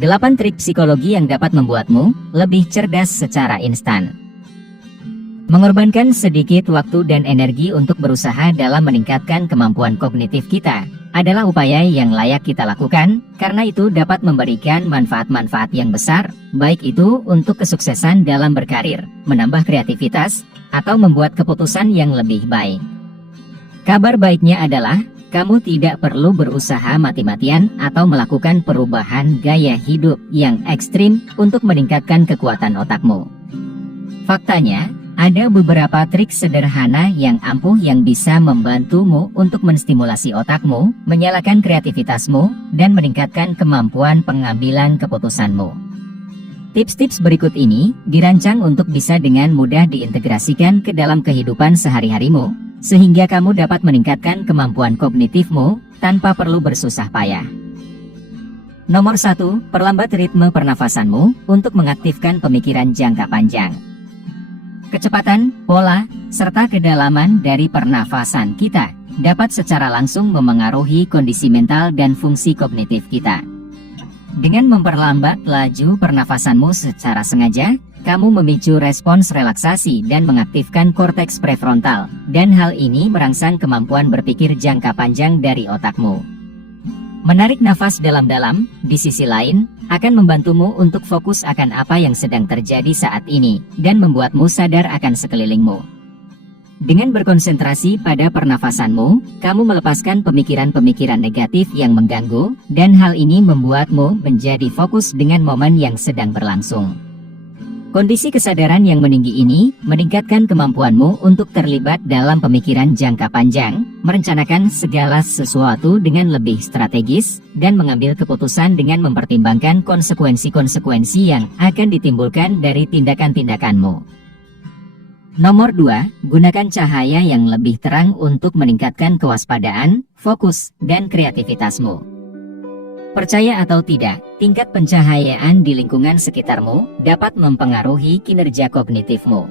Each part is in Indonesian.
8 trik psikologi yang dapat membuatmu lebih cerdas secara instan. Mengorbankan sedikit waktu dan energi untuk berusaha dalam meningkatkan kemampuan kognitif kita adalah upaya yang layak kita lakukan, karena itu dapat memberikan manfaat-manfaat yang besar, baik itu untuk kesuksesan dalam berkarir, menambah kreativitas, atau membuat keputusan yang lebih baik. Kabar baiknya adalah, kamu tidak perlu berusaha mati-matian atau melakukan perubahan gaya hidup yang ekstrim untuk meningkatkan kekuatan otakmu. Faktanya, ada beberapa trik sederhana yang ampuh yang bisa membantumu untuk menstimulasi otakmu, menyalakan kreativitasmu, dan meningkatkan kemampuan pengambilan keputusanmu. Tips-tips berikut ini dirancang untuk bisa dengan mudah diintegrasikan ke dalam kehidupan sehari-harimu, sehingga kamu dapat meningkatkan kemampuan kognitifmu tanpa perlu bersusah payah. Nomor 1, perlambat ritme pernafasanmu untuk mengaktifkan pemikiran jangka panjang. Kecepatan, pola, serta kedalaman dari pernafasan kita dapat secara langsung memengaruhi kondisi mental dan fungsi kognitif kita. Dengan memperlambat laju pernafasanmu secara sengaja, kamu memicu respons relaksasi dan mengaktifkan korteks prefrontal, dan hal ini merangsang kemampuan berpikir jangka panjang dari otakmu. Menarik nafas dalam-dalam, di sisi lain, akan membantumu untuk fokus akan apa yang sedang terjadi saat ini, dan membuatmu sadar akan sekelilingmu. Dengan berkonsentrasi pada pernafasanmu, kamu melepaskan pemikiran-pemikiran negatif yang mengganggu, dan hal ini membuatmu menjadi fokus dengan momen yang sedang berlangsung. Kondisi kesadaran yang meninggi ini meningkatkan kemampuanmu untuk terlibat dalam pemikiran jangka panjang, merencanakan segala sesuatu dengan lebih strategis, dan mengambil keputusan dengan mempertimbangkan konsekuensi-konsekuensi yang akan ditimbulkan dari tindakan-tindakanmu. Nomor 2, gunakan cahaya yang lebih terang untuk meningkatkan kewaspadaan, fokus, dan kreativitasmu. Percaya atau tidak, tingkat pencahayaan di lingkungan sekitarmu dapat mempengaruhi kinerja kognitifmu.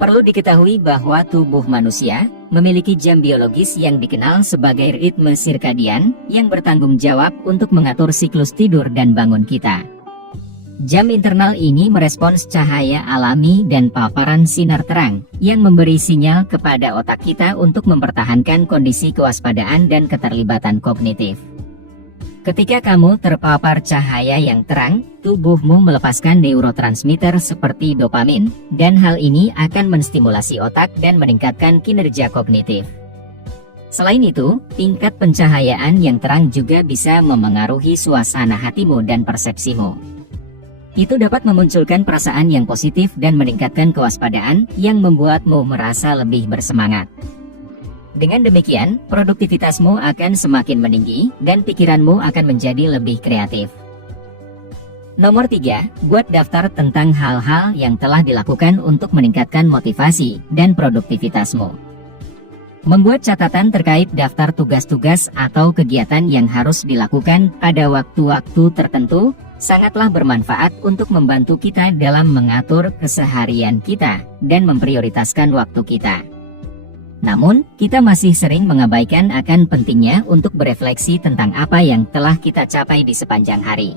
Perlu diketahui bahwa tubuh manusia memiliki jam biologis yang dikenal sebagai ritme sirkadian yang bertanggung jawab untuk mengatur siklus tidur dan bangun kita. Jam internal ini merespons cahaya alami dan paparan sinar terang yang memberi sinyal kepada otak kita untuk mempertahankan kondisi kewaspadaan dan keterlibatan kognitif. Ketika kamu terpapar cahaya yang terang, tubuhmu melepaskan neurotransmitter seperti dopamin, dan hal ini akan menstimulasi otak dan meningkatkan kinerja kognitif. Selain itu, tingkat pencahayaan yang terang juga bisa memengaruhi suasana hatimu dan persepsimu. Itu dapat memunculkan perasaan yang positif dan meningkatkan kewaspadaan yang membuatmu merasa lebih bersemangat. Dengan demikian, produktivitasmu akan semakin meninggi dan pikiranmu akan menjadi lebih kreatif. Nomor 3, buat daftar tentang hal-hal yang telah dilakukan untuk meningkatkan motivasi dan produktivitasmu. Membuat catatan terkait daftar tugas-tugas atau kegiatan yang harus dilakukan pada waktu-waktu tertentu sangatlah bermanfaat untuk membantu kita dalam mengatur keseharian kita dan memprioritaskan waktu kita. Namun, kita masih sering mengabaikan akan pentingnya untuk berefleksi tentang apa yang telah kita capai di sepanjang hari.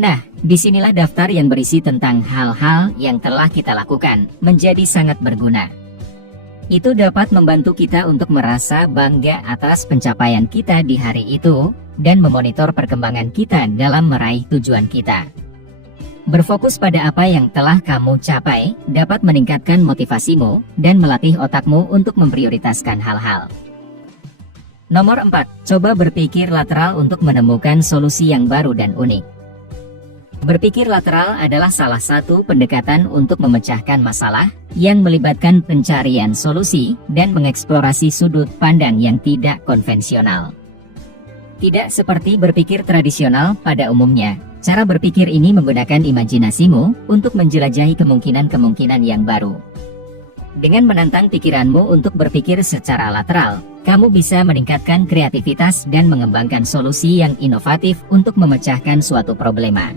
Nah, disinilah daftar yang berisi tentang hal-hal yang telah kita lakukan menjadi sangat berguna. Itu dapat membantu kita untuk merasa bangga atas pencapaian kita di hari itu, dan memonitor perkembangan kita dalam meraih tujuan kita. Berfokus pada apa yang telah kamu capai dapat meningkatkan motivasimu dan melatih otakmu untuk memprioritaskan hal-hal. Nomor 4, coba berpikir lateral untuk menemukan solusi yang baru dan unik. Berpikir lateral adalah salah satu pendekatan untuk memecahkan masalah yang melibatkan pencarian solusi dan mengeksplorasi sudut pandang yang tidak konvensional. Tidak seperti berpikir tradisional pada umumnya, cara berpikir ini menggunakan imajinasimu untuk menjelajahi kemungkinan-kemungkinan yang baru. Dengan menantang pikiranmu untuk berpikir secara lateral, kamu bisa meningkatkan kreativitas dan mengembangkan solusi yang inovatif untuk memecahkan suatu problema.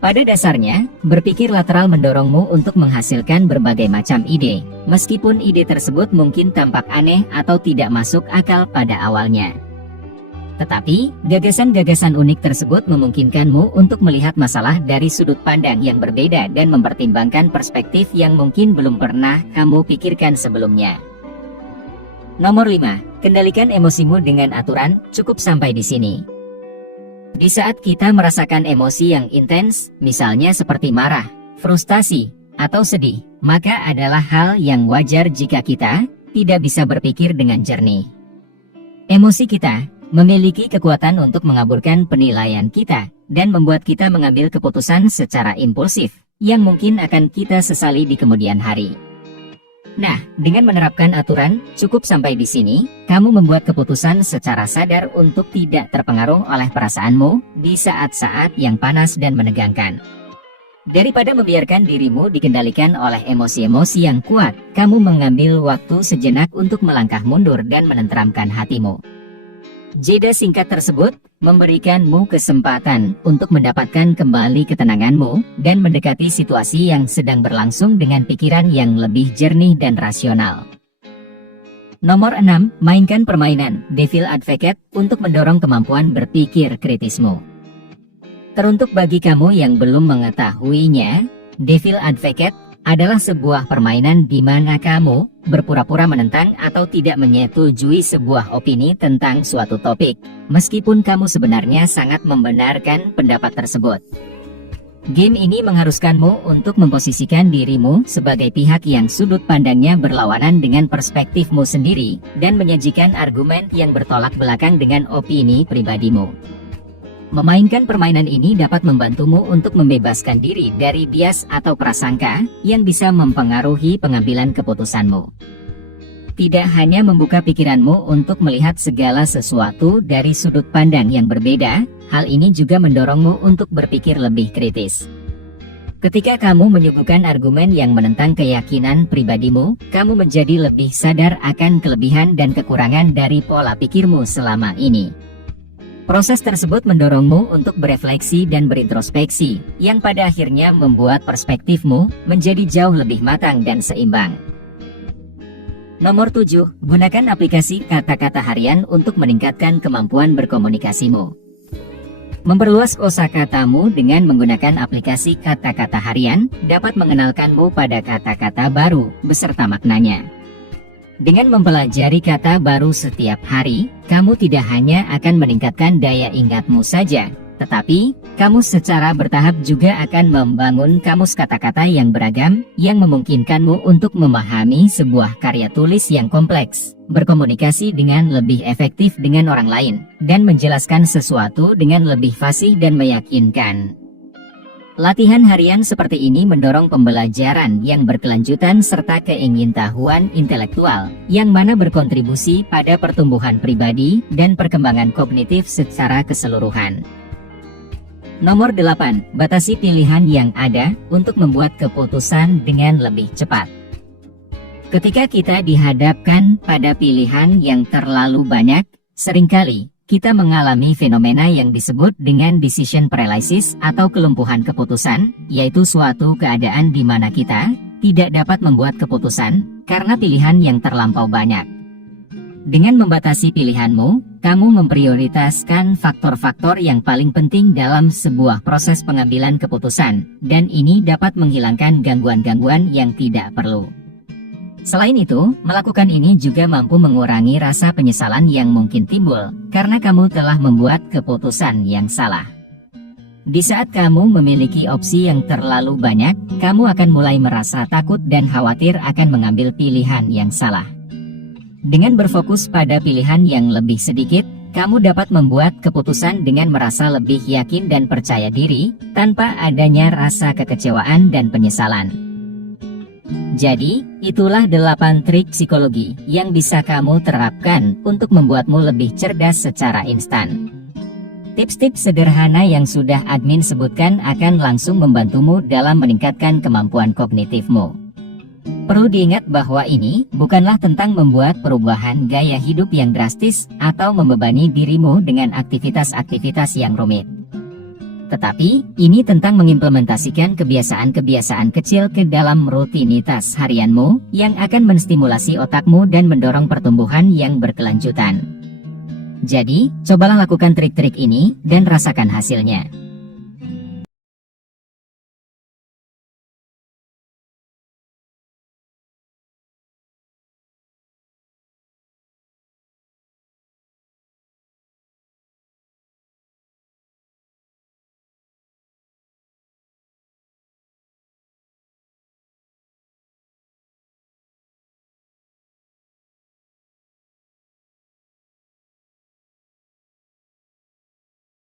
Pada dasarnya, berpikir lateral mendorongmu untuk menghasilkan berbagai macam ide, meskipun ide tersebut mungkin tampak aneh atau tidak masuk akal pada awalnya. Tetapi, gagasan-gagasan unik tersebut memungkinkanmu untuk melihat masalah dari sudut pandang yang berbeda dan mempertimbangkan perspektif yang mungkin belum pernah kamu pikirkan sebelumnya. Nomor 5. Kendalikan emosimu dengan aturan, cukup sampai di sini. Di saat kita merasakan emosi yang intens, misalnya seperti marah, frustasi, atau sedih, maka adalah hal yang wajar jika kita tidak bisa berpikir dengan jernih. Emosi kita memiliki kekuatan untuk mengaburkan penilaian kita dan membuat kita mengambil keputusan secara impulsif yang mungkin akan kita sesali di kemudian hari. Nah, dengan menerapkan aturan cukup sampai di sini, kamu membuat keputusan secara sadar untuk tidak terpengaruh oleh perasaanmu di saat-saat yang panas dan menegangkan. Daripada membiarkan dirimu dikendalikan oleh emosi-emosi yang kuat, kamu mengambil waktu sejenak untuk melangkah mundur dan menenteramkan hatimu. Jeda singkat tersebut memberikanmu kesempatan untuk mendapatkan kembali ketenanganmu dan mendekati situasi yang sedang berlangsung dengan pikiran yang lebih jernih dan rasional. Nomor 6. Mainkan permainan Devil Advocate untuk mendorong kemampuan berpikir kritismu. Teruntuk bagi kamu yang belum mengetahuinya, Devil Advocate adalah sebuah permainan di mana kamu berpura-pura menentang atau tidak menyetujui sebuah opini tentang suatu topik, meskipun kamu sebenarnya sangat membenarkan pendapat tersebut. Game ini mengharuskanmu untuk memposisikan dirimu sebagai pihak yang sudut pandangnya berlawanan dengan perspektifmu sendiri, dan menyajikan argumen yang bertolak belakang dengan opini pribadimu. Memainkan permainan ini dapat membantumu untuk membebaskan diri dari bias atau prasangka yang bisa mempengaruhi pengambilan keputusanmu. Tidak hanya membuka pikiranmu untuk melihat segala sesuatu dari sudut pandang yang berbeda, hal ini juga mendorongmu untuk berpikir lebih kritis. Ketika kamu menyuguhkan argumen yang menentang keyakinan pribadimu, kamu menjadi lebih sadar akan kelebihan dan kekurangan dari pola pikirmu selama ini. Proses tersebut mendorongmu untuk berefleksi dan berintrospeksi, yang pada akhirnya membuat perspektifmu menjadi jauh lebih matang dan seimbang. Nomor 7. Gunakan aplikasi kata-kata harian untuk meningkatkan kemampuan berkomunikasimu. Memperluas kosakatamu dengan menggunakan aplikasi kata-kata harian dapat mengenalkanmu pada kata-kata baru beserta maknanya. Dengan mempelajari kata baru setiap hari, kamu tidak hanya akan meningkatkan daya ingatmu saja, tetapi kamu secara bertahap juga akan membangun kamus kata-kata yang beragam, yang memungkinkanmu untuk memahami sebuah karya tulis yang kompleks, berkomunikasi dengan lebih efektif dengan orang lain, dan menjelaskan sesuatu dengan lebih fasih dan meyakinkan. Latihan harian seperti ini mendorong pembelajaran yang berkelanjutan serta keingintahuan intelektual, yang mana berkontribusi pada pertumbuhan pribadi dan perkembangan kognitif secara keseluruhan. Nomor 8. Batasi pilihan yang ada untuk membuat keputusan dengan lebih cepat. Ketika kita dihadapkan pada pilihan yang terlalu banyak, seringkali kita mengalami fenomena yang disebut dengan decision paralysis atau kelumpuhan keputusan, yaitu suatu keadaan di mana kita tidak dapat membuat keputusan karena pilihan yang terlampau banyak. Dengan membatasi pilihanmu, kamu memprioritaskan faktor-faktor yang paling penting dalam sebuah proses pengambilan keputusan, dan ini dapat menghilangkan gangguan-gangguan yang tidak perlu. Selain itu, melakukan ini juga mampu mengurangi rasa penyesalan yang mungkin timbul karena kamu telah membuat keputusan yang salah. Di saat kamu memiliki opsi yang terlalu banyak, kamu akan mulai merasa takut dan khawatir akan mengambil pilihan yang salah. Dengan berfokus pada pilihan yang lebih sedikit, kamu dapat membuat keputusan dengan merasa lebih yakin dan percaya diri, tanpa adanya rasa kekecewaan dan penyesalan. Jadi, itulah 8 trik psikologi yang bisa kamu terapkan untuk membuatmu lebih cerdas secara instan. Tips-tips sederhana yang sudah admin sebutkan akan langsung membantumu dalam meningkatkan kemampuan kognitifmu. Perlu diingat bahwa ini bukanlah tentang membuat perubahan gaya hidup yang drastis atau membebani dirimu dengan aktivitas-aktivitas yang rumit. Tetapi, ini tentang mengimplementasikan kebiasaan-kebiasaan kecil ke dalam rutinitas harianmu yang akan menstimulasi otakmu dan mendorong pertumbuhan yang berkelanjutan. Jadi, cobalah lakukan trik-trik ini dan rasakan hasilnya.